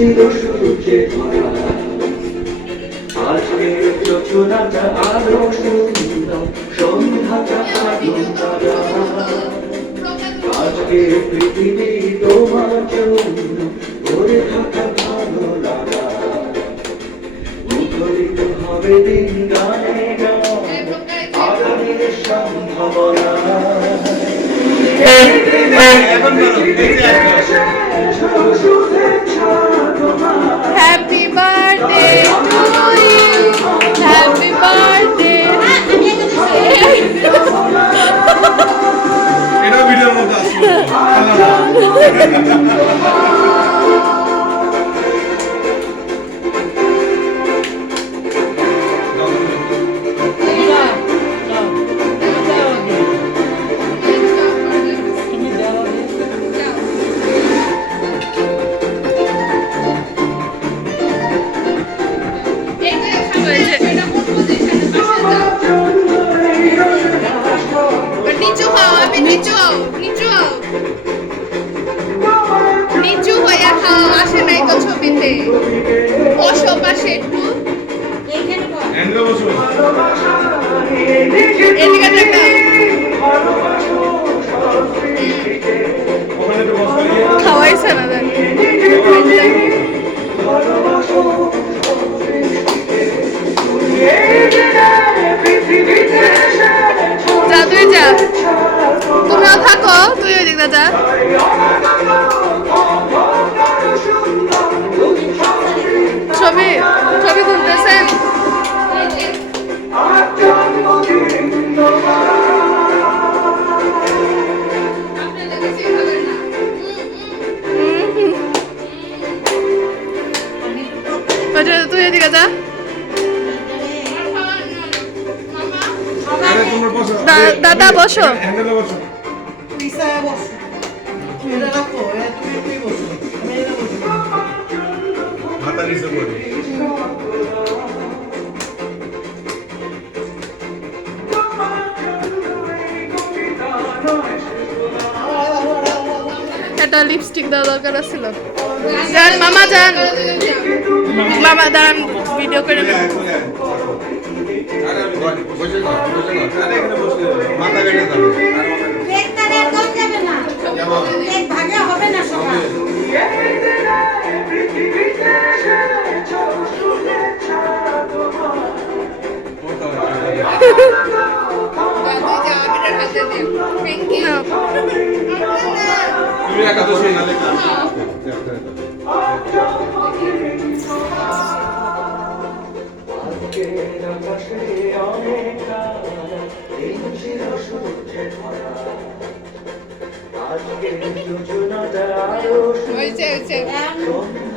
ছিল সূর্যে ধরা আজকের যোজনাটা আরো সুন্দর সন্ধ্যাটা আলো তারা আজকে পৃথিবী তোমার জন্য ভরে থাকা ভালো লাগা মুখরিত হবে দিন গানে আগামীর সম্ভাবনা Happy birthday to you. Happy birthday. এটা ভিডিওর মধ্যে আসছে নিচু হইয়া খাও আসে নাই তো ছবিতে বসো পাশে একটু এন্ড্রো বসো এদিকে দেখো ওখানে তো বসো খাওয়াইছে না জানি যা তুই যা তুমিও থাকো তুই ওই দিকটা যা ছবি ছবি তুলতেছেন তুই এদিকে যা আরে তোমরা বসো দাদা বসো হ্যান্ডেলে বসো পিছায় বসো এটা রাখো তুমি তুই বসো আমি এটা বসো মাথা নিচে করে একটা লিপস্টিক দেওয়া দরকার ছিল যান মামা যান মামা দাঁড়ান ভিডিও করে নেব আরে আমি বসে না আরে এখানে বসে মাথা কেটে যাবে কেকটা একদম যাবে না কেক ভাগে হবে না সকাল তুমি একা তো শুনে নালে আজকে যোজনাটা আরো হয়েছে হয়েছে সুন্দর